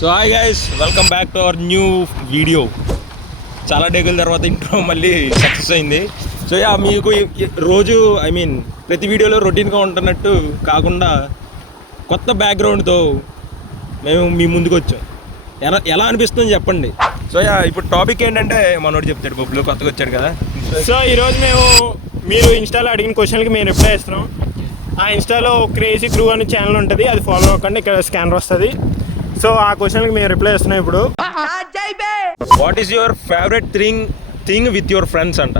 So hi guys, welcome back to our new video. చాలా డేగుల తర్వాత intro మళ్ళీ success అయింది. సో మీకు రోజు ప్రతి వీడియోలో రొటీన్గా ఉంటున్నట్టు కాకుండా కొత్త బ్యాక్గ్రౌండ్తో మేము మీ ముందుకు వచ్చాం. ఎలా అనిపిస్తుందని చెప్పండి. సో ఇప్పుడు టాపిక్ ఏంటంటే మనోడు చెప్తాడు, బొబ్బులు కొత్తగా వచ్చాడు కదా. సో ఈరోజు మీరు ఇన్స్టాలో అడిగిన క్వశ్చన్కి మేము రిప్లై ఇస్తున్నాం. ఆ ఇన్స్టాలో క్రేజీ క్రూ అనే ఛానల్ ఉంటుంది, అది ఫాలో అవ్వకండి, ఇక్కడ స్కానర్ వస్తుంది. సో ఆ క్వశ్చన్కి మేము రిప్లై ఇస్తున్నాం ఇప్పుడు. What is your favourite thing with your friends అంట.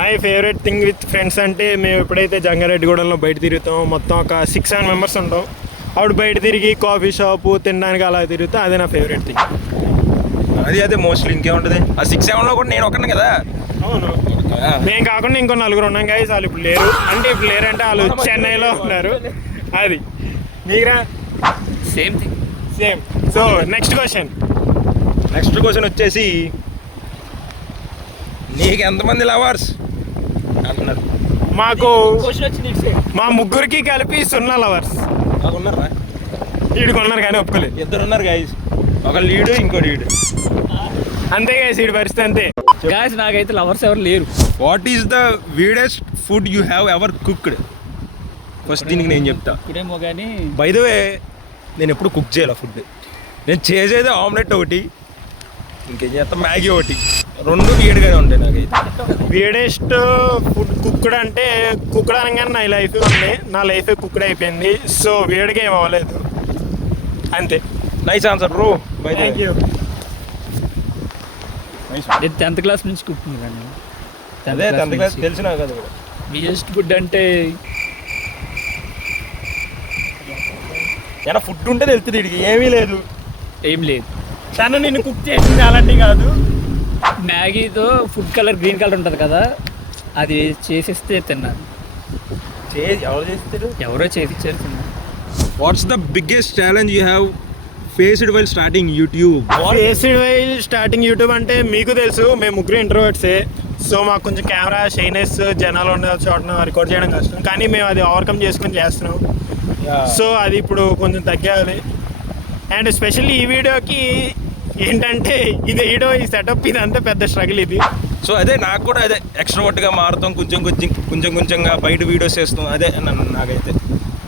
My favourite thing with friends అంటే మేము ఎప్పుడైతే జంగారెడ్డిగూడెంలో బయట తిరుగుతాం, మొత్తం ఒక 6-7 మెంబర్స్ ఉంటాం. అప్పుడు బయట తిరిగి కాఫీ షాపు తినడానికి అలా తిరుగుతాం. అదే నా ఫేవరెట్ థింగ్. అదే మోస్ట్లీ ఇంకేముంటుంది. ఆ 6-7లో కూడా నేను ఒక్కనే కదా. అవును, మేము కాకుండా ఇంకో 4 ఉన్నాం గైస్. వాళ్ళు ఇప్పుడు లేరు, ఇప్పుడు లేరంటే వాళ్ళు చెన్నైలో ఉన్నారు. అది మీరా same thing. Same. So next question వచ్చేసి, నీకు ఎంతమంది లవర్స్ అంటున్నారు. మాకు మా ముగ్గురికి కలిపి 0 లవర్స్. ఉన్నారా? వీడికి ఉన్నారు కానీ ఒప్పుకోలేదు. 2 ఉన్నారు గైస్, ఒక లీడు ఇంకో లీడు. అంతే గైస్, వీడి పరిస్థితి అంతే. గాయస్ నాకైతే లవర్స్ ఎవరు లేరు. What is the weirdest food you have ever cooked? First దీనికి నేను చెప్తా. ఇప్పుడేమో కానీ బై ద వే, నేను ఎప్పుడు కుక్ చేయాలి ఫుడ్. నేను చేసేది ఆమ్లెట్ ఒకటి, ఇంకేం చేస్తా మ్యాగీ ఒకటి. 2 వేడిగానే ఉంటాయి నాకైతే. వీడెస్ట్ ఫుడ్ కుక్డ్ అంటే కుక్డ్ అనగానే నా లైఫ్ ఉంది, నా లైఫ్ కుక్డ్ అయిపోయింది. సో వేడిగా ఏం అవ్వలేదు, అంతే. Nice answer bro. Bye thank you. నేను 10th క్లాస్ నుంచి కుకింగ్ అండి. అదే 10th క్లాస్ తెలిసినా కదా. బిగ్గెస్ట్ ఫుడ్ అంటే ఏమైనా ఫుడ్ ఉంటే తెలుస్తుంది. వీడికి ఏమీ లేదు. ఏం లేదు. తను నిన్ను కుక్ చేసింది అలాంటివి కాదు. మ్యాగీతో ఫుడ్ కలర్ గ్రీన్ కలర్ ఉంటుంది కదా, అది చేసిస్తే తిన్నాను. ఎవరు చేస్తారు? ఎవరో చేసిచ్చారు తిన్నాను. What's the biggest challenge you have faced while starting YouTube? Faced while starting YouTube అంటే మీకు తెలుసు, మేము ముగ్గురు ఇంట్రోవర్ట్సే. సో మాకు కొంచెం కెమెరా షైనెస్, జనాలు ఉండే చోట రికార్డ్ చేయడం కష్టం, కానీ మేము అది ఓవర్కమ్ చేసుకొని చేస్తున్నాం. సో అది ఇప్పుడు కొంచెం తగ్గాలి. అండ్ స్పెషల్లీ ఈ వీడియోకి ఏంటంటే ఇది వేయడం, ఈ సెటప్, ఇదంతా పెద్ద స్ట్రగుల్ ఇది. సో అదే నాకు కూడా అదే ఎక్స్ట్రోవర్ట్గా మారుతాం, కొంచెంగా బయట వీడియోస్ చేస్తాం. అదే నాకైతే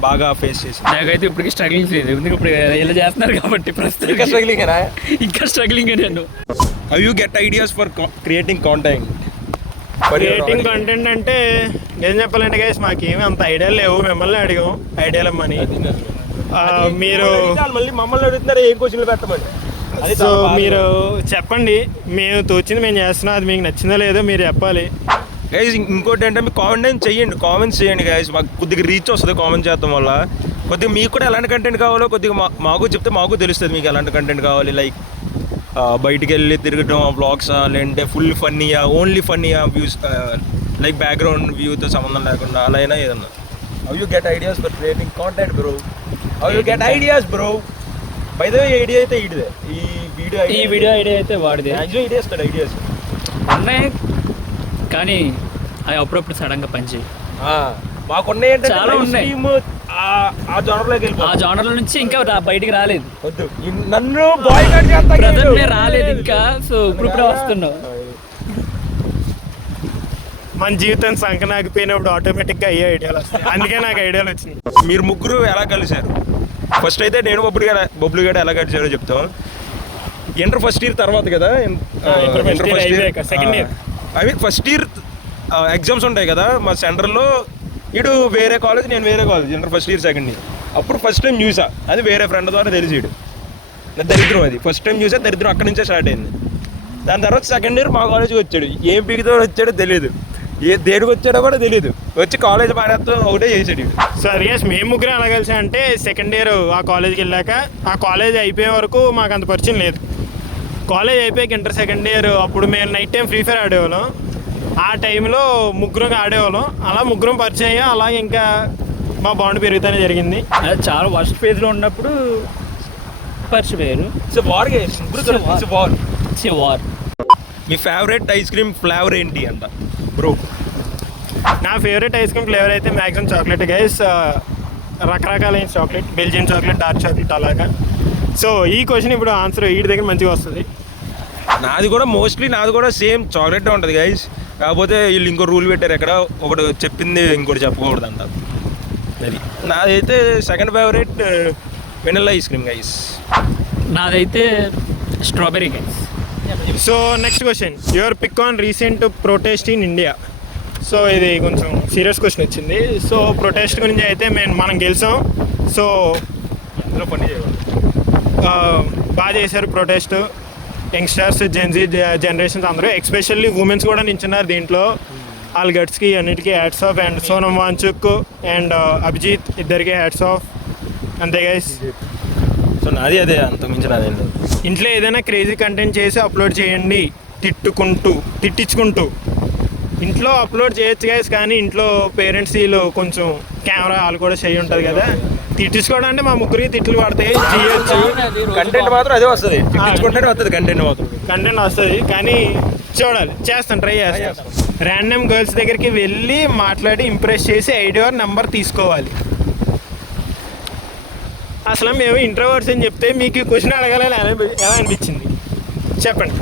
బాగా ఫేస్ చేసి. నాకైతే ఇప్పటికీ స్ట్రగ్లింగ్ లేదు, ఎందుకు ఇప్పుడు ఇలా చేస్తున్నారు కాబట్టి ప్రస్తుతం ఇంకా స్ట్రగ్లింగ్ నేను. How you get ideas for creating content? Creating content అంటే ఏం చెప్పాలంటే గైస్, మాకేమీ అంత ఐడియాలు లేవు. మిమ్మల్ని అడిగాం ఐడియాలు ఇమ్మని. మీరు మళ్ళీ మమ్మల్ని అడుగుతున్నారు ఏం క్వశ్చన్లు పెట్టమని. సో మీరు చెప్పండి, మేము తోచింది మేము చేస్తున్నాం. అది మీకు నచ్చిందో లేదో మీరు చెప్పాలి గైస్. ఇంకోటి అంటే మీకు కామెంట్స్ చేయండి గైస్. మాకు కొద్దిగా రీచ్ వస్తుంది కామెంట్ చేయడం వల్ల. కొద్దిగా మీకు కూడా ఎలాంటి కంటెంట్ కావాలో కొద్దిగా మాకు చెప్తే మాకు తెలుస్తుంది మీకు ఎలాంటి కంటెంట్ కావాలి. లైక్ బయటికి వెళ్ళి తిరగడం, వ్లాగ్సా, లేదంటే ఫుల్ ఫన్నీయా, ఓన్లీ ఫన్నీయా, వ్యూస్ లైక్ బ్యాక్గ్రౌండ్ వ్యూతో సంబంధం లేకుండా అలా అయినా ఏదన్నా. How you get ideas for creating content bro? How you get ideas bro? By the way idea అయితే ఇదే, ఈ వీడియో ఐడియా అయితే వాడిదే. ఐడియాస్ ఉన్నాయి కానీ అవి అప్పుడప్పుడు సడన్గా పనిచేయి. మాకున్నాయి అంటే చాలా ఉన్నాయి. ఆ జోనర్లోకి వెళ్ళి ఆ జోనర్ల నుంచి ఇంకా బయటికి రాలేదు. వద్దు, నన్ను బాయ్ కట్ ప్రజెంట్ రాలేదు ఇంకా. సో ఇప్పుడు వస్తున్నావు. మన జీవితం సంకనాగిపోయినప్పుడు ఆటోమేటిక్గా అయ్యే ఐడియాలు వస్తాయి. అందుకే నాకు ఐడియాలు వచ్చినాయి. మీరు ముగ్గురు ఎలా కలిశారు? ఫస్ట్ అయితే నేను బొబ్బులు గడ ఎలా కలిసారో చెప్తాం. ఇంటర్ ఫస్ట్ ఇయర్ తర్వాత కదా, second year first year exams ఉంటాయి కదా మా సెంటర్లో. ఇడు వేరే కాలేజ్, నేను వేరే college. Inter first year second year. అప్పుడు ఫస్ట్ టైం చూసా, అది వేరే ఫ్రెండ్ ద్వారా తెలిసిడు. దరిద్రం అది ఫస్ట్ టైం చూసా, దరిద్రం అక్కడి నుంచే స్టార్ట్ అయింది. దాని తర్వాత సెకండ్ ఇయర్ మా కాలేజ్కి వచ్చాడు. ఏం పీకితో వచ్చాడో తెలియదు, దేనికి వచ్చాడో కూడా తెలియదు. వచ్చి కాలేజ్ మానేస్తాం ఒకటే చేసాడు. సో అది మేము ముగ్గురు ఎలా కలిసా అంటే, సెకండ్ ఇయర్ ఆ కాలేజ్కి వెళ్ళాక, ఆ కాలేజ్ అయిపోయే వరకు మాకు అంత పరిచయం లేదు. కాలేజ్ అయిపోయాక ఇంటర్ సెకండ్ ఇయర్, అప్పుడు మేము నైట్ టైం ఫ్రీ ఫైర్ ఆడేవాళ్ళం. ఆ టైంలో ముగ్గురం ఆడేవాళ్ళం. అలా ముగ్గురం పరిచయం అయ్యా, అలాగే ఇంకా మా బాండ్ పెరుగుతూనే జరిగింది. అది చాలా వర్స్ట్ ఫేజ్లో ఉన్నప్పుడు పరిచయం. వార్. మీ ఫేవరెట్ ఐస్ క్రీమ్ ఫ్లేవర్ ఏంటి అంట బ్రో? నా ఫేవరెట్ ఐస్ క్రీమ్ ఫ్లేవర్ అయితే మ్యాక్సిమం చాక్లెట్ గైస్. రకరకాలైన chocolate, Belgian chocolate, dark chocolate అలాగా. సో ఈ క్వశ్చన్ ఇప్పుడు ఆన్సర్ వీడి దగ్గర మంచిగా వస్తుంది. నాది కూడా సేమ్ చాక్లెట్ ఉంటుంది గైస్. కాకపోతే వీళ్ళు ఇంకో రూల్ పెట్టారు, ఎక్కడ ఒకటి చెప్పింది ఇంకోటి చెప్పకూడదు అంటారు. అది నాదైతే second favourite vanilla ice cream guys. నాదైతే strawberry guys. So next question, your pick on recent protest in India. So ఇది కొంచెం సీరియస్ క్వశ్చన్ వచ్చింది. సో ప్రొటెస్ట్ గురించి అయితే మనం గెలిచాం. సో అందులో పని చేయాలి. బాగా చేశారు ప్రొటెస్ట్. యంగ్స్టర్స్, జెన్జీ జనరేషన్స్ అందరూ, ఎక్స్పెషల్లీ ఉమెన్స్ కూడా నించున్నారు దీంట్లో. వాళ్ళ గట్స్కి అన్నిటికీ hats off. And Sonam Wangchuk and Abhijit ఇద్దరికి హ్యాట్స్ ఆఫ్. అంతే గైస్. సో నాది అదే, అంత మించిన అదే. ఇంట్లో ఏదైనా క్రేజీ కంటెంట్ చేసి అప్లోడ్ చేయండి, తిట్టించుకుంటూ. ఇంట్లో అప్లోడ్ చేయొచ్చు గైస్, కానీ ఇంట్లో పేరెంట్స్ వీళ్ళు కొంచెం కెమెరా వాళ్ళు కూడా చేయి ఉంటుంది కదా. తిట్టించుకోవడం అంటే మా ముగ్గురికి తిట్లు పడతాయి, చేయొచ్చు. కంటెంట్ మాత్రం అదే వస్తుంది, వస్తుంది కంటెంట్ వస్తుంది. కానీ చూడాలి, ట్రై చేస్తాను. ర్యాండమ్ గర్ల్స్ దగ్గరికి వెళ్ళి మాట్లాడి ఇంప్రెస్ చేసి ఐడి ఆర్ నెంబర్ తీసుకోవాలి. అసలు మేము ఇంట్రోవర్ట్స్ అని చెప్తే మీకు క్వశ్చన్ అడగాలని ఎలా అనిపించింది చెప్పండి.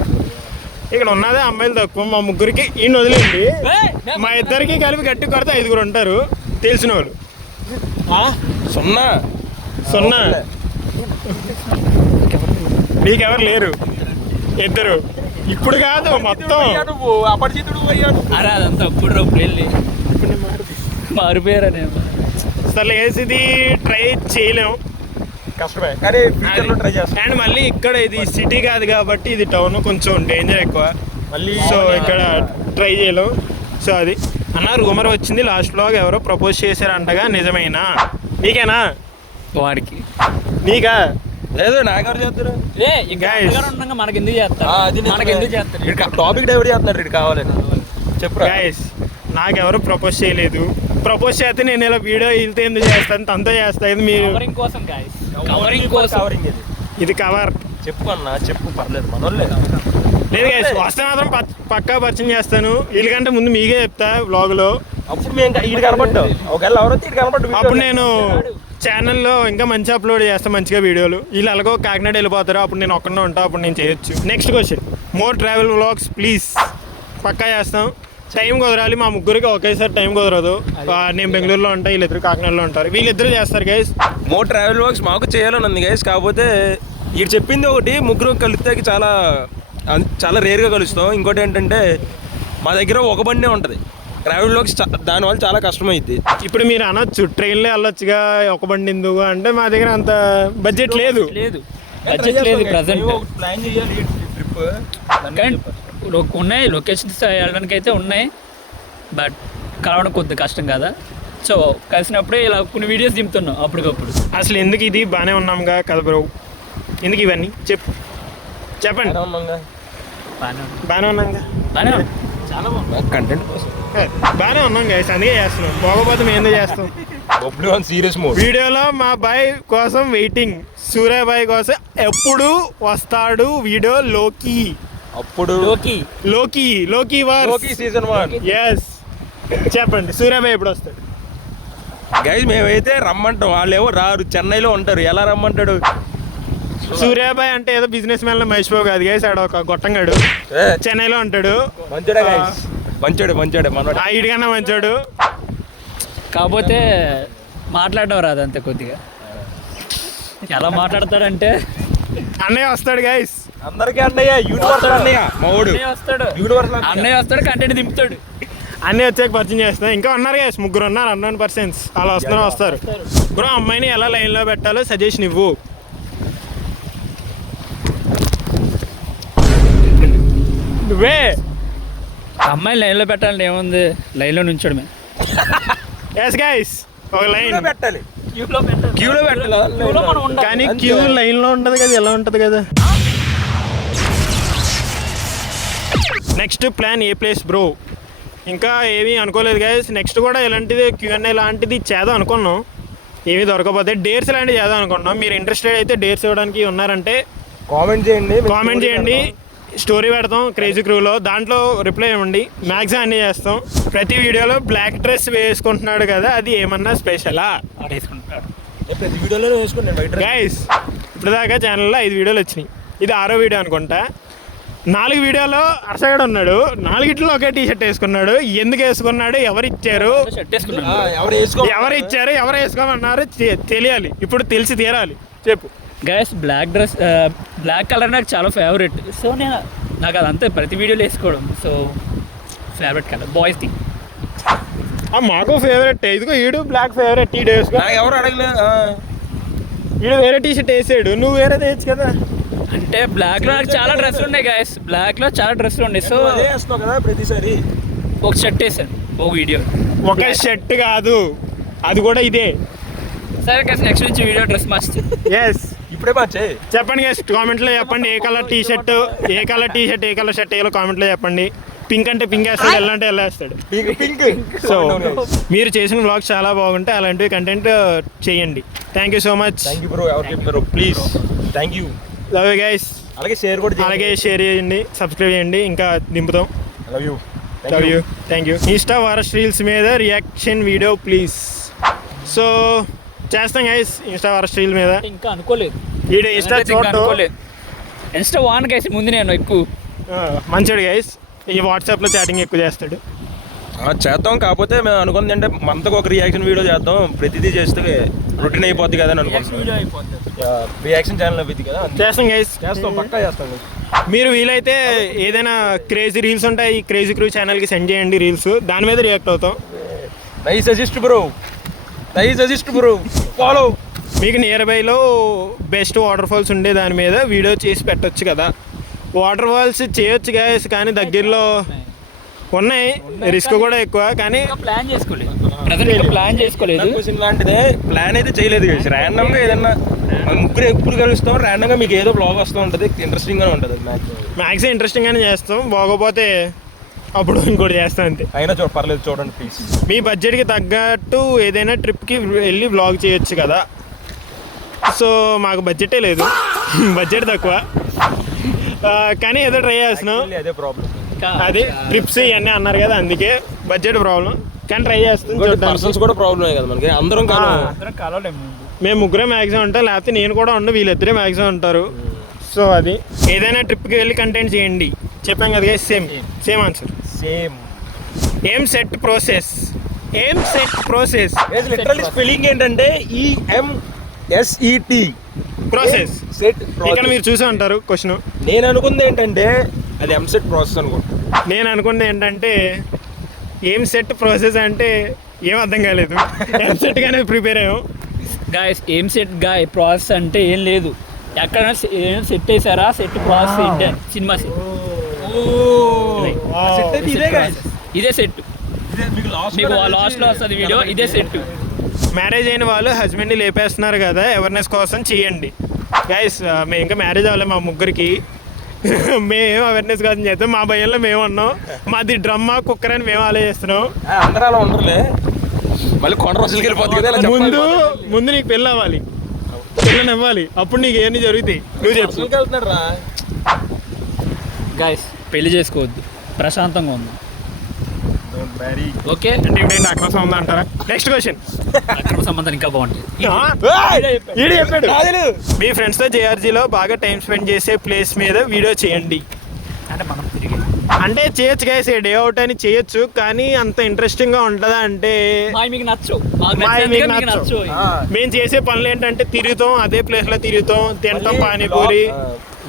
ఇక్కడ ఉన్నదే అమ్మాయిలు తక్కువ, మా ముగ్గురికి ఈయన వదిలేండి. మా ఇద్దరికి కలిపి గట్టి కొడితే 5 ఉంటారు తెలిసిన వాళ్ళు. 0 మీకెవరు లేరు, 2. ఇప్పుడు కాదు మొత్తం. అరే అదంతా అప్పుడు వెళ్ళి మారిపోయారా నేను. అసలు ఇది ట్రై చేయలేము, కష్టమే, కానీ ట్రై చేస్తాం. అండ్ మళ్ళీ ఇక్కడ ఇది సిటీ కాదు కాబట్టి ఇది టౌన్, కొంచెం డేంజర్ ఎక్కువ మళ్ళీ. సో ఇక్కడ ట్రై చేయలేం. సో అది అన్న రూమర్ వచ్చింది లాస్ట్ బ్లాగ్ ఎవరో ప్రపోజ్ చేశారంటగా, నిజమేనా? నీకేనా? వాడికి నీకా? లేదు నాకెవరు చేస్తారు? మనకి ఎందుకు చేస్తారు? టాపిక్ డైవర్ట్ చేస్తున్నారు ఇది కావాలని చెప్పు. గైస్ నాకెవరు ప్రపోజ్ చేయలేదు. ప్రపోజ్ చేస్తే నేను ఇలా వీడియో వెళ్తే ఎందుకు చేస్తాను, తనతో చేస్తా. ఇది మీరు కవరింగ్ కోసం ఇది కవర్. చెప్పు అన్న, చెప్పు, పర్లేదు మనోళ్ళే. లేదు గైస్, వస్తే మాత్రం పక్కా పరిచయం చేస్తాను. వీళ్ళకంటే ముందు మీకే చెప్తా వ్లాగ్లో. అప్పుడు మేము ఈడు కనపడ్డావు, ఒకవేళ ఎవరైతే ఈడు కనపడ్డా అప్పుడు నేను ఛానల్లో ఇంకా మంచి అప్లోడ్ చేస్తాను, మంచిగా వీడియోలు. వీళ్ళు అలాగో కాకినాడ వెళ్ళిపోతారు, అప్పుడు నేను ఒక్కడే ఉంటాను, అప్పుడు నేను చేయొచ్చు. Next question, more travel vlogs please. పక్కా చేస్తాం. టైం కుదరాలి, మా ముగ్గురికి ఒకేసారి టైం కుదరదు. నేను బెంగళూరులో ఉంటాను, వీళ్ళిద్దరు కాకినాడలో ఉంటారు. వీళ్ళిద్దరు చేస్తారు గైస్. మోర్ ట్రావెల్ వ్లాగ్స్ మాకు చేయాలని ఉంది గైస్. కాకపోతే వీడు చెప్పింది ఒకటి, ముగ్గురు కలిస్తే చాలా రేర్గా కలుస్తాం. ఇంకోటి ఏంటంటే మా దగ్గర ఒక బండే ఉంటుంది. ట్రావెల్ వ్లాగ్స్ దానివల్ల చాలా కష్టమైంది. ఇప్పుడు మీరు అనొచ్చు ట్రైన్లో వెళ్ళొచ్చుగా, ఒక బండి ఎందుకు అంటే, మా దగ్గర అంత బడ్జెట్ లేదు. ప్రజెంట్ ప్లాన్ చేయాలి ట్రిప్. ఉన్నాయి లొకేషన్స్ వెళ్ళడానికి అయితే ఉన్నాయి, బట్ కలవడం కొద్దిగా కష్టం కదా. సో కలిసినప్పుడే ఇలా కొన్ని వీడియోస్ దింపుతున్నాం అప్పటికప్పుడు. అసలు ఎందుకు ఇది బాగానే ఉన్నాంగా కదా బ్రో, ఎందుకు ఇవన్నీ చెప్పండి. బాగానే ఉన్నాంగా, చాలా బాగుంది కంటెంట్ కోసం బాగానే ఉన్నాం గైస్, అందుకే చేస్తున్నాం. పోకపోతే మేము ఎందుకు చేస్తాం? సీరియస్ మోడ్ వీడియోలో మా బాయ్ కోసం వెయిటింగ్, సూర్య బాయ్ కోసం ఎప్పుడు వస్తాడు వీడియో? లోకి సీజన్ 1. yes చెప్పండి, సూర్య బాయ్ ఎప్పుడు వస్తాడు? గైస్ మేమైతే రమ్మంటాం, వాళ్ళు రారు, చెన్నైలో ఉంటారు. ఎలా రమ్మంటాడు? సూర్యాబాయ్ అంటే ఏదో బిజినెస్ మ్యాన్ లో మర్చిపో కాదు గైస్, ఆడ ఒక గొట్టంగాడు, చెన్నైలో ఉంటాడు. మంచోడే మన ఇడికన్నా మంచోడు. కాకపోతే మాట్లాడడం రాదు అంతే కొద్దిగా. ఎలా మాట్లాడతాడంటే అన్నయ్య వస్తాడు గైస్, అందరికీ అన్నయ్య, యూనివర్సల్ అన్నయ్య, మా వాడు అన్నయ్య వస్తాడు, కంటెంట్ దింపుతాడు. అన్నీ వచ్చాక పరిచయం చేస్తాం. ఇంకా ఉన్నారు గైస్, 3 ఉన్నారు, 100%. అలా వస్తారు బ్రో. అమ్మాయిని ఎలా లైన్లో పెట్టాలో సజెషన్ ఇవ్వు. నువ్వే అమ్మాయిని లైన్లో పెట్టాలంటే ఏముంది, లైన్లో నుంచోడమే. ఎస్ గైస్, ఒక లైన్ పెట్టాలి, క్యూలో పెట్టాలి. కానీ క్యూ లైన్లో ఉంటుంది కదా, ఎలా ఉంటుంది కదా. Next plan A place bro? ఇంకా ఏమీ అనుకోలేదు గైస్. నెక్స్ట్ కూడా ఇలాంటిది Q&A లాంటిది చేద్దాం అనుకున్నాం, ఏమీ దొరకకపోతే డేర్స్ లాంటివి చేద్దాం అనుకున్నాం. మీరు ఇంట్రెస్టెడ్ అయితే డేర్స్ ఇవ్వడానికి ఉన్నారంటే కామెంట్ చేయండి, స్టోరీ పెడతాం క్రేజీ క్రూలో, దాంట్లో రిప్లై ఇవ్వండి. మ్యాక్సిమం అన్నీ చేస్తాం. ప్రతి వీడియోలో బ్లాక్ డ్రెస్ వేసుకుంటున్నాడు కదా, అది ఏమన్నా స్పెషలా? వేసుకుంటాడు ప్రతి వీడియోలో వేసుకుంటాను. గైస్ ఇప్పుడు దాకా ఛానల్లో 5 వీడియోలు వచ్చినాయి, ఇది 6వ వీడియో అనుకుంటా. 4 వీడియోలో అర్షగడ్ ఉన్నాడు, 4 ఒకే టీ షర్ట్ వేసుకున్నాడు. ఎందుకు వేసుకున్నాడు, ఎవరు ఇచ్చారు, షర్ట్ వేసుకున్నాను. ఎవరు ఇచ్చారు, ఎవరు వేసుకోమన్నారు తెలియాలి, ఇప్పుడు తెలిసి తీరాలి. చెప్పు. గైస్ బ్లాక్ కలర్ నాకు చాలా ఫేవరెట్. సో నాకు అదంతా ప్రతి వీడియోలో వేసుకోవడం. So favourite colour boys thing. మాకు ఫేవరెట్. ఇదిగో ఈడు బ్లాక్ ఫేవరెట్, ఈడు వేసుకో. ఎవరు అడగలే. ఈడు వేరే టీ షర్ట్ వేసాడు, నువ్వు వేరే తెచ్చు కదా. అంటే బ్లాక్ లో నాకు చాలా డ్రెస్సులు ఉన్నాయి గైస్, బ్లాక్ లో చాలా డ్రెస్సులు ఉన్నాయి. సో అదే వేస్తున్నావు కదా ప్రతిసారి. ఒక షర్ట్ వేసాను ఒక వీడియో. ఒక షర్ట్ కాదు, అది కూడా ఇదే. సరే గైస్, నెక్స్ట్ నుంచి వీడియో డ్రెస్ మార్చి. ఎస్, ఇప్పుడే మార్చే. చెప్పండి గైస్, కామెంట్లో చెప్పండి ఏ కలర్ టీ షర్ట్, ఏ కలర్ టీ షర్ట్, ఏ కలర్ షర్ట్ వేయాలో కామెంట్లో చెప్పండి. పింక్ అంటే పింక్ వేస్తాడు, ఎల్ అంటే ఎల్ వేస్తాడు. సో మీరు చేసిన వ్లాగ్స్ చాలా బాగుంటాయి, అలాంటివి కంటెంట్ చేయండి. Thank you so much. Thank you bro. ఎవరు చెప్పారు, please. Thank you. Love you guys. అలాగే షేర్ కూడా చేయండి. అలాగే షేర్ చేయండి, సబ్స్క్రైబ్ చేయండి, ఇంకా దింపుతాం. Love you. Love you. Thank you. Insta వారస్ రీల్స్ మీద రియాక్షన్ వీడియో ప్లీజ్. సో చేస్తాం గైస్ ఇన్స్టా వారస్ రీల్ మీద. ఇంకా అనుకోలేదు, వీడియో ఇన్స్టా అనుకోలేదు. ఇన్స్టా వాన్ గైస్ ముందు నేను ఎక్కువ మంచోడు గైస్, ఈ వాట్సాప్లో చాటింగ్ ఎక్కువ చేస్తాడు. చేద్దాం, కాకపోతే మేము అనుకుంది అంటే మనతో ఒక రియాక్షన్ వీడియో చేద్దాం. ప్రతిదీ చేస్తే రొటీన్ అయిపోద్ది కదా అని అనుకుంటున్నాం. వీడియో అయిపోతుంది. రియాక్షన్ ఛానల్ అవుతుంది కదా, చేస్తాం గైస్, చేస్తాం, పక్కా చేస్తాం. మీరు వీలైతే ఏదైనా క్రేజీ రీల్స్ ఉంటాయి ఈ క్రేజీ క్రూ ఛానల్కి సెండ్ చేయండి రీల్స్, దాని మీద రియాక్ట్ అవుతాం. నై సజెస్ట్ బ్రో, ఫాలో. మీకు నియర్ బైలో బెస్ట్ వాటర్ ఫాల్స్ ఉండే దాని మీద వీడియో చేసి పెట్టొచ్చు కదా. వాటర్ ఫాల్స్ చేయొచ్చు గైస్, కానీ దగ్గరలో ఉన్నాయి, రిస్క్ కూడా ఎక్కువ. కానీ ప్లాన్ చేసుకోలేదు, ప్లాన్ చేసుకోలేదు. క్వశ్చన్ లాంటిదే, ప్లాన్ అయితే చేయలేదు గైస్. ర్యాండమ్ గా ఏదన్నా ముగ్గురు ఎప్పుడు కలుస్తాం, ర్యాండమ్ గా మీకు ఏదో బ్లాగ్ వస్తూ ఉంటుంది, ఇంట్రెస్టింగ్ గానే ఉంటుంది. మ్యాక్సిమం ఇంట్రెస్టింగ్ గానే చేస్తాం, బాగోపోతే అప్పుడు ఇంకోటి చేస్తాం అంతే. అయినా పర్లేదు, చూడండి ప్లీజ్. మీ బడ్జెట్కి తగ్గట్టు ఏదైనా ట్రిప్కి వెళ్ళి వ్లాగ్ చేయొచ్చు కదా. సో మాకు బడ్జెటే లేదు, బడ్జెట్ తక్కువ, కానీ ఏదో ట్రై చేస్తున్నాం. అదే ప్రాబ్లం. అదే ట్రిప్స్ ఇవన్నీ అన్నారు కదా, అందుకే బడ్జెట్ ప్రాబ్లం, కానీ ట్రై చేస్తాం. పర్సన్స్ కూడా ప్రాబ్లమే కదా మనకి, అందరం కలవలేము. మేము ముగ్గురే మ్యాక్సిమం ఉంటాం, లేకపోతే నేను కూడా ఉండు, వీళ్ళిద్దరే మ్యాక్సిమం ఉంటారు. సో అది ఏదైనా ట్రిప్కి వెళ్ళి కంటెంట్ చేయండి, చెప్పాం కదా. Same answer, same. ఏం సెట్ ప్రాసెస్ లిటరల్లీ స్పెల్లింగ్ ఏంటంటే EMSET ప్రాసెస్. సెట్. ఇక్కడ మీరు చూసే ఉంటారు క్వశ్చన్. నేను అనుకుంది ఏంటంటే అది ఎంసెట్ ప్రాసెస్ అనుకుంటా. నేను అనుకుంది ఏంటంటే ఏం సెట్ ప్రాసెస్ అంటే ఏం అర్థం కాలేదు. ఎంసెట్ గానే ప్రిపేర్ అయ్యాం గాయస్. ఏం సెట్ గాయ ప్రాసెస్ అంటే ఏం లేదు, ఎక్కడైనా సెట్ వేసారా, సెట్ ప్రాసెస్ ఏంటి, సినిమా సెట్. ఇదే సెట్, మీకు లాస్ట్ లో వస్తుంది వీడియో, ఇదే సెట్. మ్యారేజ్ అయిన వాళ్ళు హస్బెండ్ని లేపేస్తున్నారు కదా, అవేర్నెస్ కోసం చేయండి గైస్. మేము ఇంకా మ్యారేజ్ అవ్వలేదు మా ముగ్గురికి, మేము అవేర్నెస్ కోసం చేస్తాం. మా భయంలో మేము ఉన్నాం, మాది డ్రమ్మా కుక్కర్ అని మేము ఆలోచిస్తున్నాం. అందరూ అలా ఉండరులే, మళ్ళీ కొండ రోజులకి వెళ్ళిపోతుంది కదా. ముందు నీకు పెళ్ళి అవ్వాలి, పిల్లని ఇవ్వాలి, అప్పుడు నీకు ఏమీ జరుగుతాయి. నువ్వు చెప్పు. వెళ్తున్నాడు రా గాయస్, పెళ్లి చేసుకోవద్దు, ప్రశాంతంగా ఉంది. ఓకే, అంటే ఇప్పుడు అక్రమ సంబంధం అంటారా? Next question. అక్రమ సంబంధం ఇంకా బాగుంటుంది. చెప్పాడు. మీ ఫ్రెండ్స్తో జేఆర్జీలో బాగా టైం స్పెండ్ చేసే ప్లేస్ మీద వీడియో చేయండి. అంటే మనం తిరిగి అంటే చేయొచ్చు గైస్, డే అవుట్ అని చేయొచ్చు, కానీ అంత ఇంట్రెస్టింగ్ గా ఉంటుందా అంటే మీకు నచ్చు. మేము చేసే పనులు ఏంటంటే తిరుగుతాం, అదే ప్లేస్ లో తిరుగుతాం, తింటాం పానీపూరి.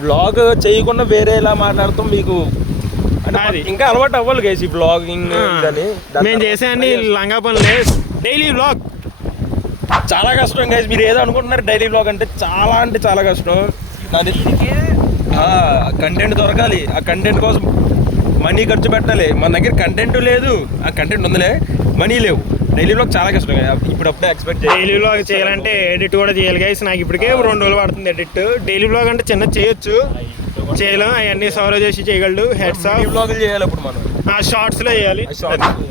వ్లాగ్ చేయకుండా వేరే ఎలా మాట్లాడతాం, మీకు ఇంకా అలవాటు అవ్వాలి గైస్ ఈ వ్లాగింగ్. మేము చేసే అన్ని లంగా పనులే. డైలీ వ్లాగ్ చాలా కష్టం గైస్. మీరు ఏదో అనుకుంటున్నారు, డైలీ వ్లాగ్ అంటే చాలా కష్టం. కంటెంట్ దొరకాలి, ఆ కంటెంట్ కోసం మనీ ఖర్చు పెట్టాలి. మన దగ్గర కంటెంట్ లేదు, ఆ కంటెంట్ ఉందిలే, మనీ లేవు. డైలీ వ్లాగ్ చాలా కష్టం, ఇప్పుడప్పుడే ఎక్స్పెక్ట్ చేయాలి. డైలీ వ్లాగ్ చేయాలంటే ఎడిట్ కూడా చేయాలి గైస్. నాకు ఇప్పటికే 2 రోజులు పడుతుంది ఎడిట్. డైలీ వ్లాగ్ అంటే చిన్న చేయొచ్చు, చేయలేం, అవన్నీ సాల్వ్ చేసి చేయగలడు. హెడ్స్ ఆఫ్ వ్లాగులు చేయాలి అప్పుడు మనం, షార్ట్స్ లో చేయాలి.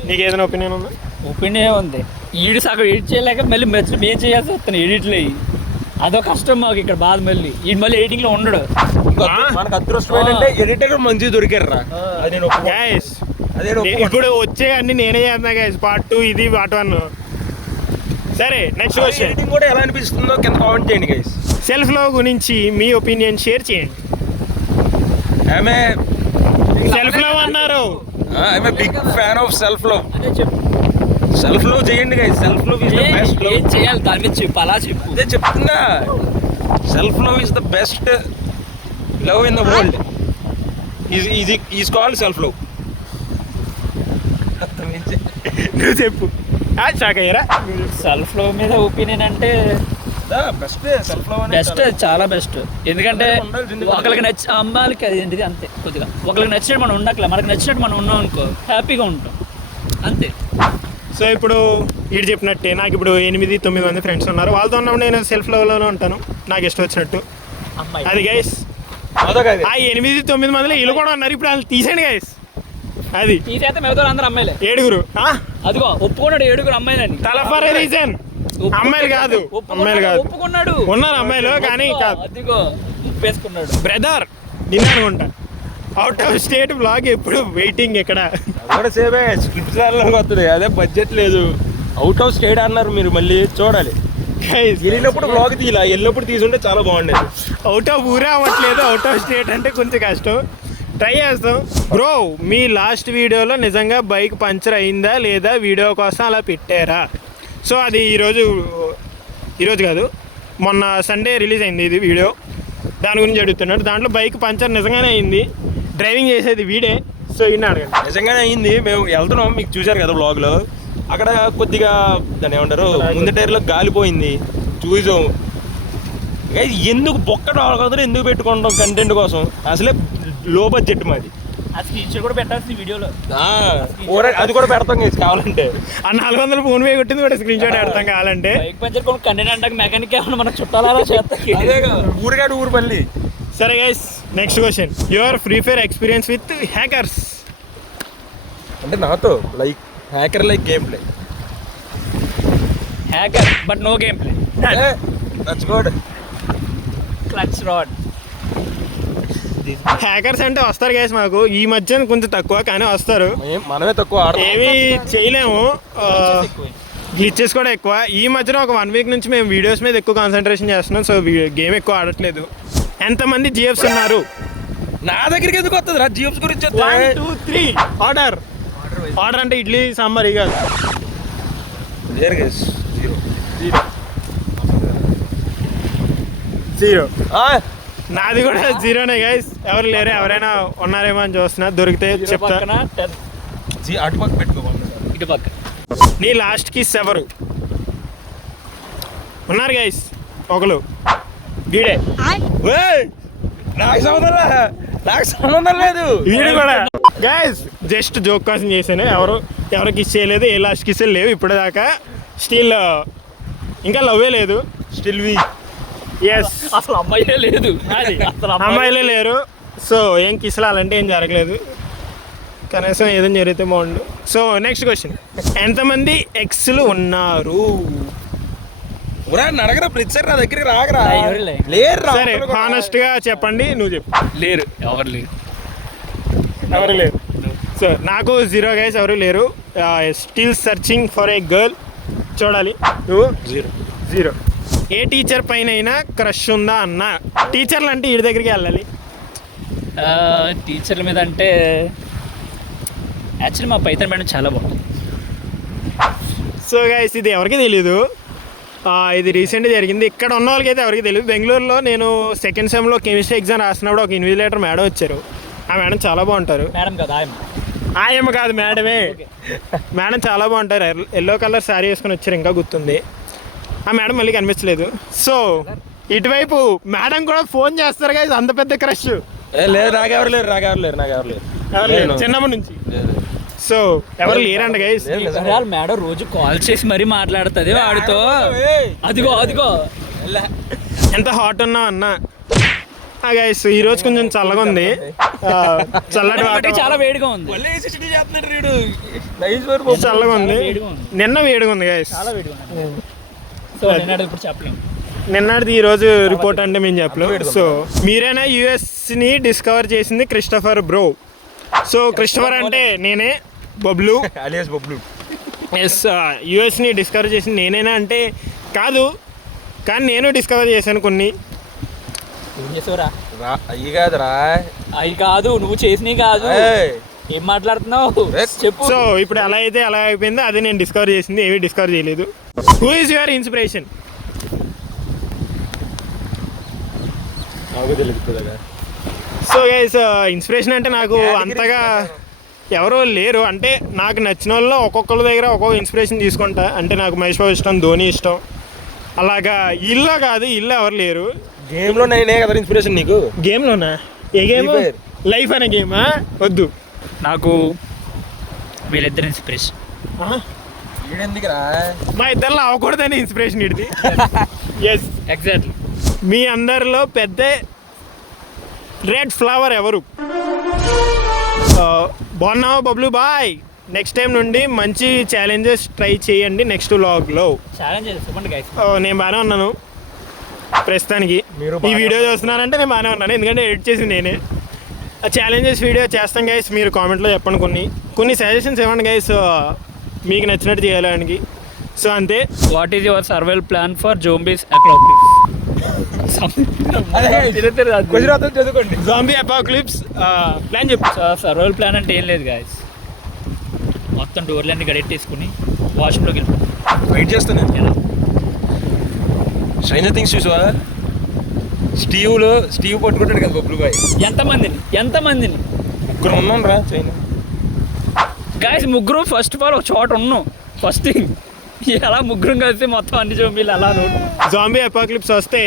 నీకు ఏదైనా ఒపీనియన్ ఉందా? ఒపీనియన్ ఉంది. ఈడు సగం ఎడిట్ చేయలేక మళ్ళీ మెచ్చి మేము చేయాల్సి వస్తుంది ఎడిట్లో. అదో కష్టం మాకు ఇక్కడ బాధ. మళ్ళీ ఈ మళ్ళీ ఎడిటింగ్ లో ఉండడు. మనకు అదృష్టం ఏంటంటే ఎడిటర్ మంచిగా దొరికారు రా. ఇప్పుడు వచ్చే అన్ని నేనే చేస్తున్నా గైస్. పార్ట్ 2 ఇది పార్ట్ 1. సరే నెక్స్ట్ క్వశ్చన్. ఎడిటింగ్ కూడా ఎలా అనిపిస్తుందో కింద కామెంట్ చేయండి గైస్. సెల్ఫ్ లవ్ గురించి మీ ఒపీనియన్ షేర్ చేయండి. ఆమె సెల్ఫ్ లవ్ అన్నారు. I'm big fan of self love. అదే చెప్పు, సెల్ఫ్ లవ్ చేయండి guys. Self love is the best love. ఏం చేయాలి దాని మీద చెప్పు, అలా చెప్పు. అదే చెప్తున్నా, self love is the best love in the world. Is called self love. నువ్వు చెప్పు. షాక్ అయ్యారా? సెల్ఫ్ లవ్ మీద ఒపీనియన్ అంటే బెస్ట్ సెల్ఫ్ లవ్ బెస్ట్, చాలా బెస్ట్. ఎందుకంటే ఉండాలి జిందగీలో. ఒకరికి నచ్చి అమ్మాయిలకి అది ఏంటిది అంతే, కొద్దిగా ఒకరికి నచ్చినట్టు మనం ఉండట్లే, మనకి నచ్చినట్టు మనం ఉన్నాం అనుకో హ్యాపీగా ఉంటాం అంతే. సో ఇప్పుడు వీడు చెప్పినట్టే నాకు ఇప్పుడు 8-9 మంది ఫ్రెండ్స్ ఉన్నారు. వాళ్ళతో ఉన్నప్పుడు నేను సెల్ఫ్ లవ్లోనే ఉంటాను, నాకు ఇష్టం వచ్చినట్టు. అమ్మాయి అది గైస్. ఆ 8-9 మందిలో వీళ్ళు కూడా ఉన్నారు. ఇప్పుడు వాళ్ళు తీసేయండి గైస్. అది తీసేస్తే మిగతా అందరూ అమ్మాయిలే. 7 అదిగో ఒప్పుకున్నాడు 7 అమ్మాయిలని. తలఫర్ రీజన్. అమ్మాయిలు కాదు, అమ్మాయిలు కాదు, ఒప్పుకున్నాడు. ఉన్నారు అమ్మాయిలు కానీ కాదు. అదిగో ఒప్పేసుకున్నాడు. బ్రదర్ నిన్న అనుకుంటా అవుట్ ఆఫ్ స్టేట్ బ్లాగ్ ఎప్పుడు వెయిటింగ్ ఎక్కడ. కూడా సేమే స్క్రిప్ట్ వస్తుంది, అదే బడ్జెట్ లేదు. అవుట్ ఆఫ్ స్టేట్ అన్నారు మీరు, మళ్ళీ చూడాలి. వెళ్ళినప్పుడు బ్లాగ్ తీయాల, వెళ్ళినప్పుడు తీసుంటే చాలా బాగుండేది. అవుట్ ఆఫ్ ఊరే అవ్వట్లేదు, అవుట్ ఆఫ్ స్టేట్ అంటే కొంచెం కష్టం. ట్రై చేస్తాం. బ్రో మీ లాస్ట్ వీడియోలో నిజంగా బైక్ పంచర్ అయిందా లేదా వీడియో కోసం అలా పెట్టారా? సో అది ఈరోజు కాదు, మొన్న సండే రిలీజ్ అయింది ఇది వీడియో. దాని గురించి అడుగుతున్నాడు. దాంట్లో బైక్ పంచర్ నిజంగానే అయింది, డ్రైవింగ్ చేసేది వీడే. సో ఇన్ని అడగండి. నిజంగానే అయింది. మేము వెళ్తున్నాం, మీకు చూశారు కదా బ్లాగ్లో. అక్కడ కొద్దిగా దాన్ని ఏమంటారు, ముందు టైర్లో గాలిపోయింది. చూసాం ఎందుకు బొక్క రాకూడదు, ఎందుకు పెట్టుకుంటాం కంటెంట్ కోసం. అసలే లో బడ్జెట్ మాది. ఆ స్క్రీన్ షాట్ కూడా పెట్టాల్సింది వీడియోలో. అది కూడా పెడతాం కదా కావాలంటే. ఆ 400 ఫోన్ పే కొట్టింది కూడా స్క్రీన్ షాట్ పెడతాం కావాలంటే. బైక్ పంచర్ కొన్ని కంటెంట్ అంటే మెకానిక్ ఏమన్నా మనకు చుట్టాలా చేస్తాం. ఊరిగాడు ఊరు మళ్ళీ. సరే guys next question. Your free fire experience with hackers. అంటే నాతో like hacker like game play. Hacker but no game play. That's good. Clutch rod. Hackers అంటే వస్తారు గైస్, మాకు ఈ మధ్య కొంచెం తక్కువ కానీ వస్తారు. మనమే తక్కువ ఏమీ చేయలేము, గ్లిచెస్ కూడా ఎక్కువ. ఈ మధ్యన ఒక 1 వీక్ నుంచి మేము వీడియోస్ మీద ఎక్కువ కాన్సన్ట్రేషన్ చేస్తున్నాం. సో గేమ్ ఎక్కువ ఆడట్లేదు. ఎంతమంది జిఎఫ్స్ ఉన్నారు? నా దగ్గరికి ఎందుకు వస్తుంది రా జిఎఫ్స్ గురించి? 1 2 3 ఆర్డర్. ఆర్డర్ అంటే ఇడ్లీ సాంబార్ ఇక జీరో. నాది కూడా జీరోనే గైస్. ఎవరు లేరు, ఎవరైనా ఉన్నారేమో అని చూస్తున్నా. దొరికితే చెప్తా. అటుపక్క పెట్టుకో. ఇటు పక్క. నీ లాస్ట్ కిస్ ఎవరు? ఉన్నారు గైస్ ఒకరు, వీడే. నాకు సంబంధం లేదు. వీడు కూడా గైస్ జస్ట్ జోక్ కోసం చేశాను. ఎవరు కిస్ చేయలేదు, ఏ లాస్ట్ కిస్ లేవు ఇప్పటిదాకా. స్టిల్ ఇంకా లవ్వే లేదు. Still we. ఎస్, అసలు అమ్మాయిలే లేదు, అమ్మాయిలే లేరు. సో ఏం కిస్లు అలాంటి ఏం జరగలేదు. కనీసం ఏదైనా జరిగితే బాగుండు. So next question. ఎంతమంది ఎక్స్లు ఉన్నారు? అడగరా ప్రతిసారి నా దగ్గరికి రాగరా. లేరు. సరే హానెస్ట్ గా చెప్పండి. నువ్వు చెప్పు. లేరు, ఎవరు లేరు. ఎవరు లేరు. సో నాకు 0 గైస్, ఎవరు లేరు. Still searching for a girl. చూడాలి. నువ్వు 0. ఏ టీచర్ పైన అయినా క్రష్ ఉందా అన్న? టీచర్లు అంటే వీడి దగ్గరికి వెళ్ళాలి. టీచర్ల మీద అంటే యాక్చువల్లీ మా పైథాన్ మేడం చాలా బాగుంటుంది. సో గైస్ ఇది ఎవరికి తెలీదు, ఇది రీసెంట్గా జరిగింది. ఇక్కడ ఉన్న వాళ్ళకి అయితే ఎవరికి తెలియదు. బెంగళూరులో నేను సెకండ్ సెమ్లో కెమిస్ట్రీ ఎగ్జామ్ రాసినప్పుడు ఒక ఇన్విజిలేటర్ మేడం వచ్చారు. ఆ మేడం చాలా బాగుంటారు. మేడం కదా, ఆయమ్మ కాదు, మేడమే. మేడం చాలా బాగుంటారు. ఎల్లో కలర్ శారీ వేసుకొని వచ్చారు, ఇంకా గుర్తుంది. ఆ మేడం మళ్ళీ కనిపించలేదు. సో ఇటువైపు మేడం కూడా ఫోన్ చేస్తారు కదా, అంత పెద్ద క్రష్. లేదు, నాకెవరు లేరు. చిన్నప్పటి నుంచి. సో ఎవరు లేరంట గైస్. మేడం రోజు కాల్ చేసి మరీ మాట్లాడుతుంది వాడితో. అదిగో ఎంత హాట్ ఉన్నావు అన్న. గైస్ ఈ రోజు కొంచెం చల్లగా ఉంది, చల్లటి చాలా వేడిగా ఉంది. చల్లగా ఉంది. నిన్న వేడిగా ఉంది గైస్. సో ఇప్పుడు చెప్పలేము. నిన్నటిది ఈ రోజు రిపోర్ట్ అంటే మేము చెప్పలేము. సో మీరైనా యుఎస్ని డిస్కవర్ చేసింది క్రిస్టఫర్ బ్రో. సో క్రిస్టఫర్ అంటే నేనే, బబ్లు అలియాస్ బబ్లు. ఎస్ యూఎస్ని డిస్కవర్ చేసింది నేనేనా అంటే కాదు, కానీ నేను డిస్కవర్ చేశాను కొన్ని. ఏం చేసావురా? అయ్యి కాదురా, అవి కాదు, నువ్వు చేసినవి కాదు. ఏం మాట్లాడుతున్నావు చెప్పు. సో ఇప్పుడు ఎలా అయితే అలా అయిపోయిందో అది నేను డిస్కవర్ చేసింది, ఏమీ డిస్కవర్ చేయలేదు. Who is your inspiration? So guys inspiration అంటే నాకు అంతగా ఎవరో లేరు. అంటే నాకు నచ్చిన వాళ్ళు ఒక్కొక్కరి దగ్గర ఒక్కొక్క ఇన్స్పిరేషన్ తీసుకుంటా. అంటే నాకు మహేష్ బాబు ఇష్టం, ధోని ఇష్టం, అలాగా. ఇల్లు కాదు, ఇల్లు ఎవరు లేరు. గేమ్లో నేనే కదా ఇన్స్పిరేషన్ నీకు. గేమ్లోనా? ఏ గేమ్? లైఫ్ అనే గేమా? వద్దు, నాకు వీళ్ళిద్దరు ఇన్స్పిరేషన్. మా ఇద్దరిలో అవ్వకూడదని ఇన్స్పిరేషన్ ఇడిది. Yes, exactly. మీ అందరిలో పెద్ద రెడ్ ఫ్లవర్ ఎవరు? బాగున్నావా బబ్లు బాయ్? నెక్స్ట్ టైం నుండి మంచి ఛాలెంజెస్ ట్రై చేయండి నెక్స్ట్ వ్లాగ్లో. ఛాలెంజ్ చెప్పండి గైస్. నేను బాగానే ఉన్నాను ప్రస్తుతానికి. ఈ వీడియో చూస్తున్నారంటే నేను బాగానే ఉన్నాను, ఎందుకంటే ఎడిట్ చేసింది నేనే. ఛాలెంజెస్ వీడియో చేస్తాం గైస్, మీరు కామెంట్లో చెప్పండి. కొన్ని సజెషన్స్ ఇవ్వండి గైస్, మీకు నచ్చినట్టు చేయడానికి. సో అంతే. What is your survival plan for zombies apocalypse? చదువుకోండి. జాంబీ అపోకాలిప్స్ ప్లాన్ చెప్పు. సర్వైవల్ ప్లాన్ అంటే ఏం లేదు గాయస్, మొత్తం డోర్లన్నీ గడెట్టేసుకుని వాష్రూమ్లోకి వెళ్ళిపోతాం. వెయిట్ చేస్తాను. స్ట్రేంజర్ థింగ్స్ చూసావా? స్టీవ్ పట్టుకుంటాడు కదా బబ్లు బాయ్. ఎంతమందిని ముగ్గురు ఉన్నాం రా చైనా గాయస్. ముగ్గురు ఫస్ట్ ఆఫ్ ఆల్ ఒక చోట ఉన్నాం. ఫస్ట్ థింగ్, ఎలా ముగ్గురం కలిసి మొత్తం అన్ని జోంబీలు అలా జాంబీ అపోకాలిప్స్ వస్తే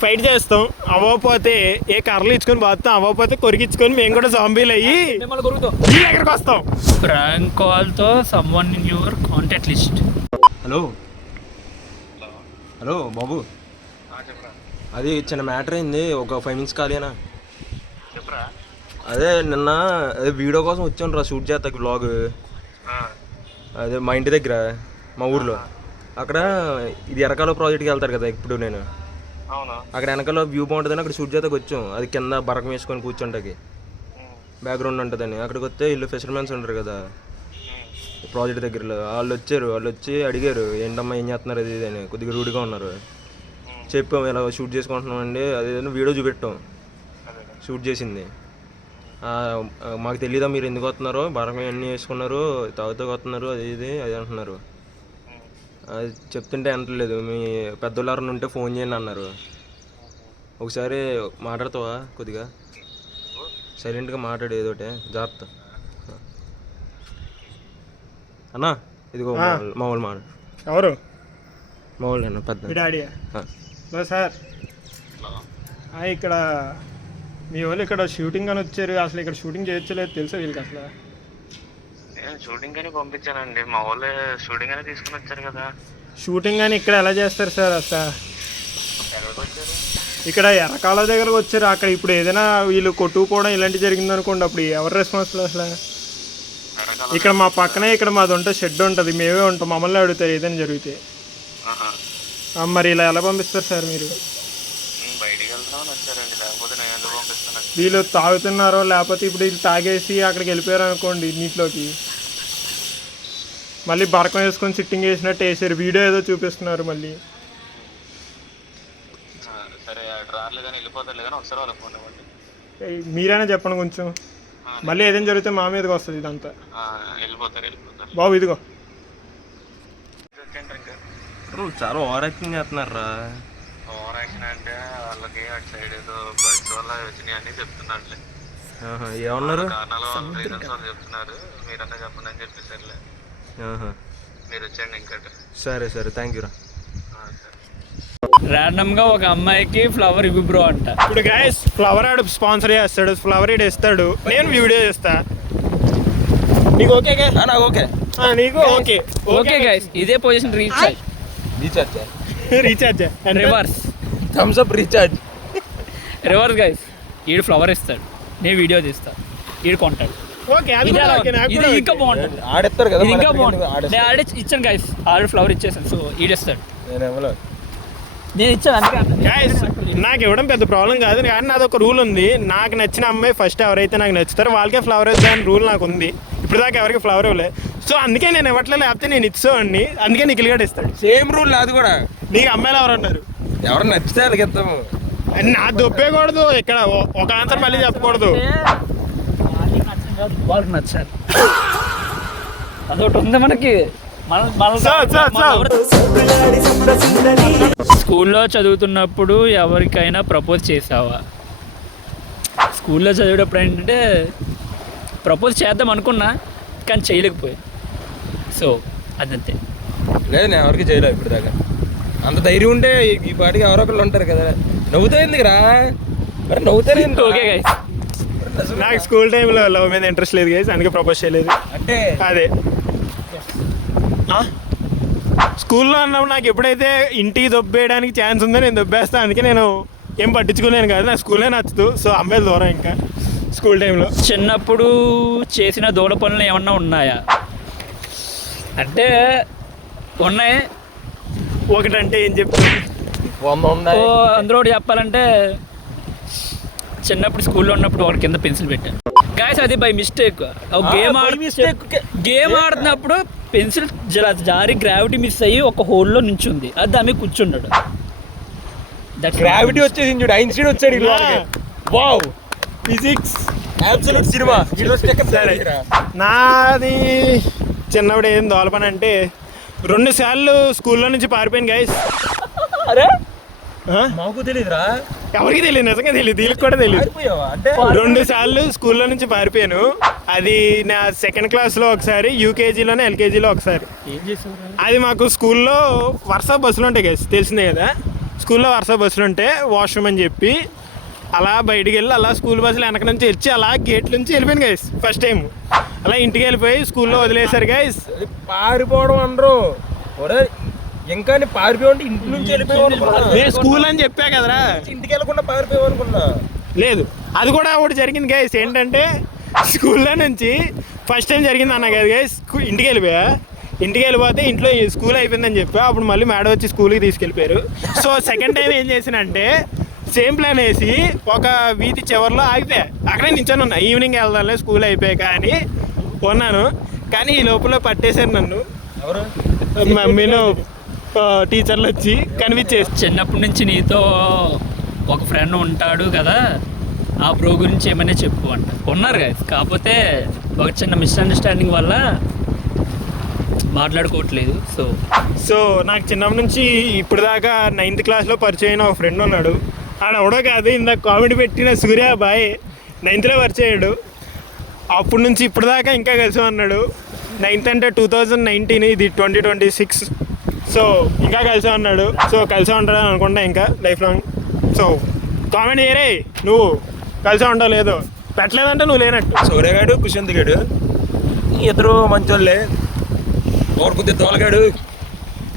ఫైట్ చేస్తాం, అవ్వకపోతే ఏ కర్రలు ఇచ్చుకొని బాగుతాం, అవ్వకపోతే కొరికించుకొని మేము కూడా జాంబీలు అయ్యి మిమ్మల్ని కొరుకుతాం, మీ దగ్గరకు వస్తాం. ప్రాంక్ కాల్తో someone in your contact list. Hello బాబు, అది చిన్న మ్యాటర్ అయింది, ఒక 5 minutes ఖాళీనా? అదే నిన్న అదే వీడియో కోసం వచ్చాను రా, షూట్ చేస్తా బ్లాగ్. అదే మా ఇంటి దగ్గర, మా ఊర్లో. అక్కడ ఇది ఎరకాల ప్రాజెక్ట్కి వెళ్తారు కదా ఇప్పుడు నేను. అక్కడ వెనకాల వ్యూ బాగుంటుందని అక్కడ షూట్ చేస్తాకి వచ్చాం. అది కింద బరకం వేసుకొని కూర్చుంటాకి బ్యాక్గ్రౌండ్ ఉంటుందని. అక్కడికి వస్తే వీళ్ళు ఫిషర్మెన్స్ ఉంటారు కదా ప్రాజెక్ట్ దగ్గరలో, వాళ్ళు వచ్చి అడిగారు ఏంటమ్మా ఏం చేస్తున్నారు అది ఇది అని. కొద్దిగా రూడ్గా ఉన్నారు. చెప్పాం ఇలా షూట్ చేసుకుంటున్నామండి, అదేదో వీడియో చూపెట్టాం షూట్ చేసింది. మాకు తెలీదా మీరు ఎందుకు వస్తున్నారో, బరకం అన్నీ వేసుకున్నారు, తాగుతూ వస్తున్నారు అది ఇది అది అంటున్నారు. అది చెప్తుంటే అంటలేదు. మీ పెద్దోళ్ళు ఎవరైనా ఉంటే ఫోన్ చేయండి అన్నారు. ఒకసారి మాట్లాడతావా? కొద్దిగా సైలెంట్గా మాట్లాడు, ఏదోటే జాగ్రత్త అన్నా. ఇదిగో మా వాళ్ళు ఎవరు? మా వాళ్ళు అన్న పెద్ద డాడీయా? సార్ ఇక్కడ మీ వాళ్ళు ఇక్కడ షూటింగ్ అని వచ్చారు. అసలు ఇక్కడ షూటింగ్ చేయొచ్చలేదు తెలుసా వీళ్ళకి? అసలు నేను షూటింగ్ అని పంపించానండి, మా వాళ్ళు షూటింగ్ అని తీసుకుని వచ్చారు కదా. షూటింగ్ అని ఇక్కడ ఎలా చేస్తారు సార్? అసలు ఇక్కడ ఎర్రకాల దగ్గరకు వచ్చారు. అక్కడ ఇప్పుడు ఏదైనా వీళ్ళు కొట్టుకుపోవడం ఇలాంటివి జరిగింది అనుకోండి, అప్పుడు ఎవరు రెస్పాన్సిబుల్ అసలు? ఇక్కడ మా పక్కనే ఇక్కడ మాది ఉంటుంది, షెడ్ ఉంటుంది, మేమే ఉంటాం, మమ్మల్ని అడుగుతారు ఏదైనా జరిగితే. మరి ఇలా ఎలా పంపిస్తారు సార్ మీరు? బయటికి వెళ్తామని వచ్చారండి, లేకపోతే నేను ఎందుకు పంపిస్తాను? వీళ్ళు తాగుతున్నారో లేకపోతే ఇప్పుడు వీళ్ళు తాగేసి అక్కడికి వెళ్ళిపోయారు అనుకోండి నీటిలోకి, మళ్ళీ బరకం వేసుకొని సిట్టింగ్ వేసినట్టు వేసారు. వీడియో ఏదో చూపిస్తున్నారు మళ్ళీ. సరే రాలేదు కానీ వెళ్ళిపోతారు కానీ ఒకసారి వాళ్ళ ఫోన్ ఇవ్వండి. మీరైనా చెప్పండి కొంచెం, మళ్ళీ ఏదైనా జరిగితే మా మీదకి వస్తుంది ఇదంతా. వెళ్ళిపోతారు బాబు ఇదిగో. చాలా ఓవర్ యాక్టింగ్ చేస్తున్నారా? ఓవర్ యాక్షన్ అంటే వాళ్ళకి అటు సైడ్ ఏదో బడ్స్ వల్ల వచ్చినాయి అని చెప్తున్నారులే. ఏమన్నారు? కారణాలు రీజన్స్ వాళ్ళు చెప్తున్నారు, మీరన్నా చెప్పండి అని చెప్పేసరిలే. మీరు వచ్చేయండి ఇంకా. సరే థ్యాంక్ యూ రా. ర్యాండమ్ గా ఒక అమ్మాయికి ఫ్లవర్ ఇవ్వు బ్రో అంట. ఇప్పుడు గైస్ ఫ్లవర్ ఆడు స్పాన్సర్ చేస్తాడు, ఫ్లవర్ ఈడు ఇస్తాడు, నేను వీడియో చేస్తా. నీకు ఓకే గైస్? నాకు ఓకే. నీకు ఓకే? ఓకే గైస్, ఇదే position recharge reverse thumbs up recharge reverse guys. ఈడు ఫ్లవర్ ఇస్తాడు, నేను వీడియో తీస్తా, ఈడు కొంటాడు. ఓకే, అది కూడా ఓకే. నాకు ఇది కూడా ఇంకా బాగుంటుంది, ఆడేస్తారు కదా, ఇది ఇంకా బాగుంటుంది. నేను ఆడే ఇచ్చాను గైస్, ఆల్రెడీ ఫ్లవర్ ఇచ్చేసాను. సో ఈడేస్తాడు, నేను ఇచ్చాను అందుకే. గైస్ నాకు ఇవ్వడం పెద్ద ప్రాబ్లం కాదు, కానీ నాది ఒక రూల్ ఉంది. నాకు నచ్చిన అమ్మాయి ఫస్ట్ ఎవరైతే నాకు నచ్చుతారో వాళ్ళకే ఫ్లవర్ ఇద్దామని రూల్ నాకు ఉంది. ఇప్పుడు దాకా ఎవరికి ఫ్లవర్ ఇవ్వలేదు. సో అందుకే నేను ఇవ్వట్లేదు, లేకపోతే నేను ఇచ్చేవాడిని. అందుకే నిఖిల్ గడ్ ఇస్తాడు. సేమ్ రూల్ అది కూడా. నీకు అమ్మాయిలు ఎవరు అన్నారు? ఎవరు నచ్చితే వాళ్ళకి ఇస్తాము. నా దొబ్బేయకూడదు ఇక్కడ, ఒక ఆన్సర్ మళ్ళీ చెప్పకూడదు. వాళ్ళకి నచ్చాలి, అదొకటి ఉంది మనకి. స్కూల్లో చదువుతున్నప్పుడు ఎవరికైనా ప్రపోజ్ చేసావా? స్కూల్లో చదివేటప్పుడు ఏంటంటే ప్రపోజ్ చేద్దాం అనుకున్నా కానీ చేయలేకపోయా. సో అదంతే. లేదు నేను ఎవరికి చేయలేదు ఇప్పుడు దాకా. అంత ధైర్యం ఉంటే ఈ పాటికి ఎవరో ఒకళ్ళు ఉంటారు కదా. నవ్వుతా ఎందుకురా? మరి నవ్వుతారు. ఓకే గైస్, నాకు స్కూల్ టైంలో లవ్ మీద ఇంట్రెస్ట్ లేదు గైస్, అందుకే ప్రపోజ్ చేయలేదు. అంటే అదే స్కూల్లో అన్నప్పుడు నాకు ఎప్పుడైతే ఇంటికి దొబ్బేయడానికి ఛాన్స్ ఉందో నేను దొబ్బేస్తాను. అందుకే నేను ఏం పట్టించుకోలేను కాదు, నా స్కూలే నచ్చదు. సో అమ్మాయిలు దూరం ఇంకా స్కూల్ టైంలో. చిన్నప్పుడు చేసిన దూల పనులు ఏమన్నా ఉన్నాయా? అంటే ఉన్నాయి. ఒకటంటే ఏం చెప్తాను, 100 ఉన్నాయి. అందులో ఒకటి చెప్పాలంటే చిన్నప్పుడు స్కూల్లో ఉన్నప్పుడు వాడి కింద పెన్సిల్ పెట్టాను గాయస్. అది బై మిస్టేక్. గేమ్ ఆడుతున్నప్పుడు పెన్సిల్ జారి గ్రావిటీ మిస్ అయ్యి ఒక హోల్లో నించుంది, అది దాని మీద కూర్చున్నాడు. గ్రావిటీ వచ్చేసి చూడు, ఐన్స్టీన్ వచ్చాడు. Wow, physics absolute cinema. నాది చిన్నప్పుడు ఏం దోలపని అంటే 2 సార్లు స్కూల్లో నుంచి పారిపోయాను గైస్. అరే మాకు తెలియదురా, ఎవరికి తెలియదు, నిజంగా తెలియదు, వీళ్ళకి కూడా తెలియదు. అంటే 2 సార్లు స్కూల్లో నుంచి పారిపోయాను. అది నా 2nd క్లాస్లో ఒకసారి, యూకేజీలోనే ఎల్కేజీలో ఒకసారి. ఏం చేసావు? అది మాకు స్కూల్లో వరుస బస్సులు ఉంటాయి గైస్, తెలిసిందే కదా. స్కూల్లో వరుస బస్సులు ఉంటే వాష్రూమ్ అని చెప్పి అలా బయటికి వెళ్ళి అలా స్కూల్ బస్సులు వెనక నుంచి వచ్చి అలా గేట్ నుంచి వెళ్ళిపోయాను గైస్. ఫస్ట్ టైం అలా ఇంటికి వెళ్ళిపోయి స్కూల్లో వదిలేశారు గైస్. పారిపోవడం అనరు, ఇంకా పారిపోయి ఉంటే ఇంటి నుంచి వెళ్ళిపోయావు. నేను స్కూల్ అని చెప్పా కదరా, ఇంటికి వెళ్ళకుండా పారిపోయావు అనుకున్నా. లేదు, అది కూడా ఒకటి జరిగింది గైస్. ఏంటంటే స్కూల్లో నుంచి ఫస్ట్ టైం జరిగింది అన్న కదా గైస్. ఇంటికి వెళ్ళిపోయా, ఇంటికి వెళ్ళిపోతే ఇంట్లో స్కూల్ అయిపోయిందని చెప్పా. అప్పుడు మళ్ళీ మేడం వచ్చి స్కూల్కి తీసుకెళ్ళిపోయారు. సో సెకండ్ టైం ఏం చేసినంటే సేమ్ ప్లాన్ వేసి ఒక వీధి చివరిలో ఆగిపోయా. అక్కడే నించొని ఉన్నా, ఈవినింగ్ వెళ్దాంలే స్కూల్ అయిపోయాక అని ఉన్నాను. కానీ ఈ లోపల పట్టేశారు నన్ను. ఎవరు? మమ్మీలో టీచర్లు వచ్చి కనిపించేసి. చిన్నప్పటి నుంచి నీతో ఒక ఫ్రెండ్ ఉంటాడు కదా, ఆ బ్రో గురించి ఏమైనా చెప్పు అంట. ఉన్నారు కదా, కాకపోతే ఒక చిన్న మిస్అండర్స్టాండింగ్ వల్ల మాట్లాడుకోవట్లేదు. సో నాకు చిన్నప్పటి నుంచి ఇప్పుడు దాకా 9th క్లాస్లో పరిచయం అయిన ఒక ఫ్రెండ్ ఉన్నాడు. ఆడెవడో కాదు, ఇందాక కామెడీ పెట్టిన సూర్య బాయ్ 9thలో పరిచయం అయ్యాడు. అప్పటి నుంచి ఇప్పుడు దాకా ఇంకా కలిసి ఉన్నాడు. 9th అంటే 2019, ఇది 2026. సో ఇంకా కలిసి ఉన్నాడు. సో కలిసి ఉంటాడు అనుకుంటా ఇంకా లైఫ్ లాంగ్. సో కామెంట్ చేయరే, నువ్వు కలిసి ఉండవు లేదో, పెట్టలేదంటే నువ్వు లేనట్టు. సూర్యగాడు, కుషంత్ గాడు ఇద్దరు మంచోళ్ళే. ఒకరు కొద్దిగా తోలగాడు,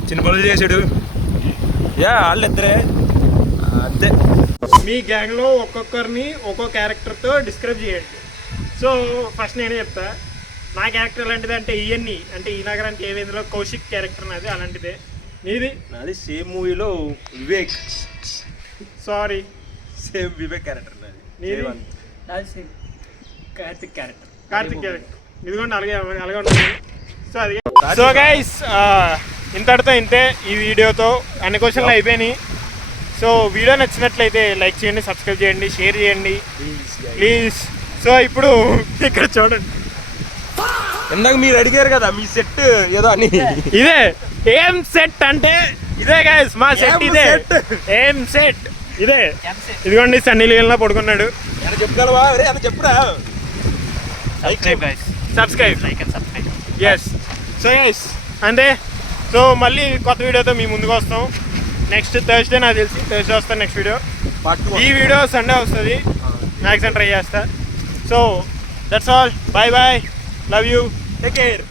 చిన్న పనులు చేశాడు. వాళ్ళిద్దరే అంతే. మీ గ్యాంగ్లో ఒక్కొక్కరిని ఒక్కో క్యారెక్టర్తో డిస్క్రైబ్ చేయండి. సో ఫస్ట్ నేనే చెప్తా. నా క్యారెక్టర్ ఎలాంటిది అంటే ఈయన్ని, అంటే ఈ నగరానికి ఏమైందిలో కౌశిక్ క్యారెక్టర్ నాది, అలాంటిదే. నీది? నాది సేమ్ మూవీలో Vivek. Sorry, same Vivek character నాది. నీది? కార్తిక్ క్యారెక్టర్. కార్తిక్ క్యారెక్టర్. ఇదిగోండి అలాగే ఉంటుంది. సో అది. సో గైస్, ఇంతటితో ఇంతే. ఈ వీడియోతో అన్ని క్వశ్చన్లు అయిపోయినాయి. సో వీడియో నచ్చినట్లయితే లైక్ చేయండి, సబ్స్క్రైబ్ చేయండి, షేర్ చేయండి ప్లీజ్. సో ఇప్పుడు ఇక్కడ చూడండి, ఇందాక మీరు అడిగారు కదా మీ సెట్ ఏదో అని. ఇదే ఏం సెట్ అంటే ఇదే గైస్, మా సెట్ ఇదే. ఏం సెట్ ఇదే. ఇదిగోండి సన్నీ లియోన్లా పడుకున్నాడు. చెప్పగలవా? చెప్పురా. Subscribe like and subscribe. Yes. So guys అంతే. సో మళ్ళీ కొత్త వీడియోతో మీ ముందుకు వస్తాం. నెక్స్ట్ థర్స్డే, నాకు తెలిసి థర్స్డే వస్తాను నెక్స్ట్ వీడియో. ఈ వీడియో సండే వస్తుంది, మ్యాక్సిమం ట్రై చేస్తా. So that's all. Bye bye, love you, take care.